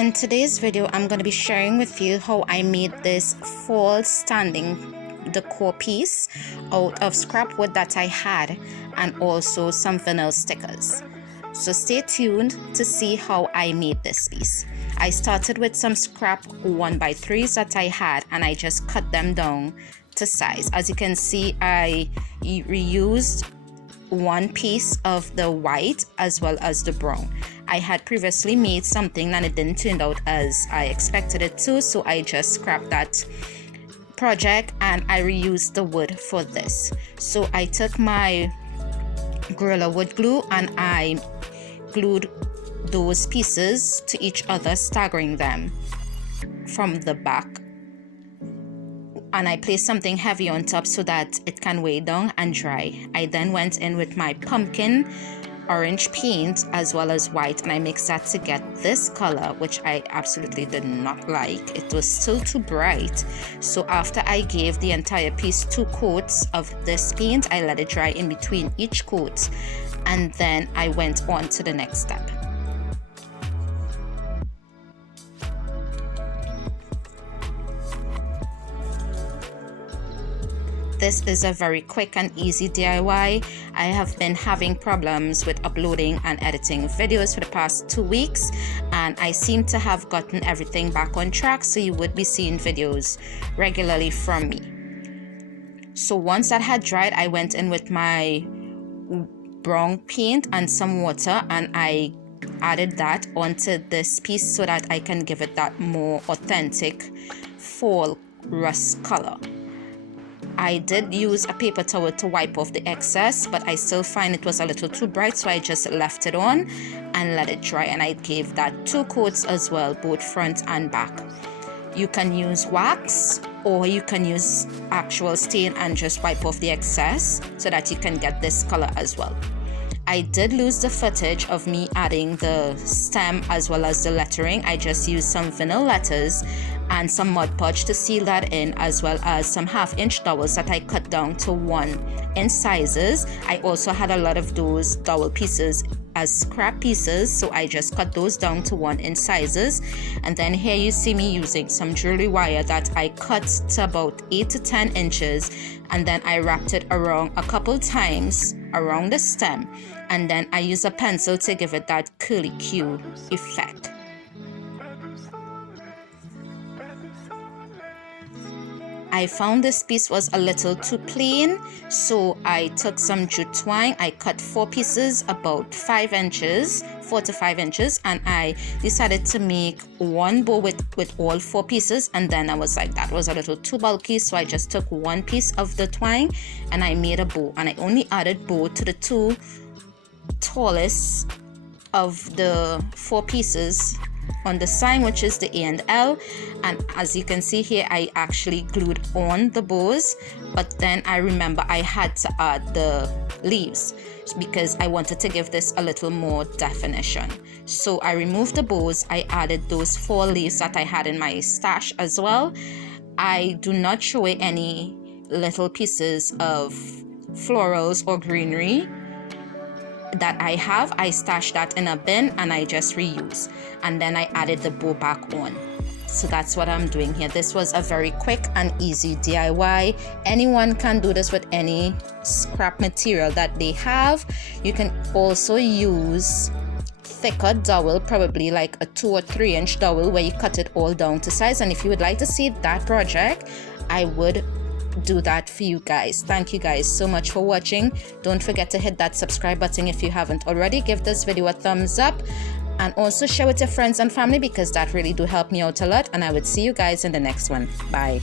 In today's video, I'm going to be sharing with you how I made this fall standing decor piece out of scrap wood that I had and also some vinyl stickers. So stay tuned to see how I made this piece. I started with some scrap 1x3s that I had and I just cut them down to size. As you can see, I reused one piece of the white as well as the brown. I had previously made something and it didn't turn out as I expected it to, so I just scrapped that project and I reused the wood for this. So I took my Gorilla Wood glue and I glued those pieces to each other, staggering them from the back. And I placed something heavy on top so that it can weigh down and dry. I then went in with my pumpkin orange paint as well as white, and I mixed that to get this color, which I absolutely did not like. It was still too bright. So after I gave the entire piece 2 coats of this paint, I let it dry in between each coat, and then I went on to the next step. This is a very quick and easy DIY. I have been having problems with uploading and editing videos for the past 2 weeks, and I seem to have gotten everything back on track, so you would be seeing videos regularly from me. So once that had dried, I went in with my brown paint and some water and I added that onto this piece so that I can give it that more authentic fall rust color. I did use a paper towel to wipe off the excess, but I still find it was a little too bright, so I just left it on and let it dry, and I gave that 2 coats as well, both front and back. You can use wax or you can use actual stain and just wipe off the excess so that you can get this color as well. I did lose the footage of me adding the stem as well as the lettering. I just used some vinyl letters and some Mod Podge to seal that in, as well as some 1/2-inch dowels that I cut down to 1 in sizes. I also had a lot of those dowel pieces as scrap pieces, so I just cut those down to 1 in sizes. And then here you see me using some jewelry wire that I cut to about 8 to 10 inches, and then I wrapped it around a couple times around the stem, and then I use a pencil to give it that curly Q effect. I found this piece was a little too plain, so I took some jute twine. I cut 4 pieces about 5 inches, 4 to 5 inches, and I decided to make one bow with all 4 pieces, and then I was like, that was a little too bulky, so I just took 1 piece of the twine and I made a bow, and I only added bow to the 2 tallest of the 4 pieces on the sign, which is the A and L. And as you can see here, I actually glued on the bows, but then I remember I had to add the leaves because I wanted to give this a little more definition. So I removed the bows, I added those 4 leaves that I had in my stash as well. I do not show any little pieces of florals or greenery that I have. I stashed that in a bin and I just reuse, and then I added the bow back on. So that's what I'm doing here. This was a very quick and easy DIY. Anyone can do this with any scrap material that they have. You can also use thicker dowel, probably like a 2 or 3 inch dowel where you cut it all down to size. And if you would like to see that project, I would do that for you guys. Thank you guys so much for watching. Don't forget to hit that subscribe button if you haven't already. Give this video a thumbs up and also share with your friends and family because that really do help me out a lot, and I would see you guys in the next one. Bye.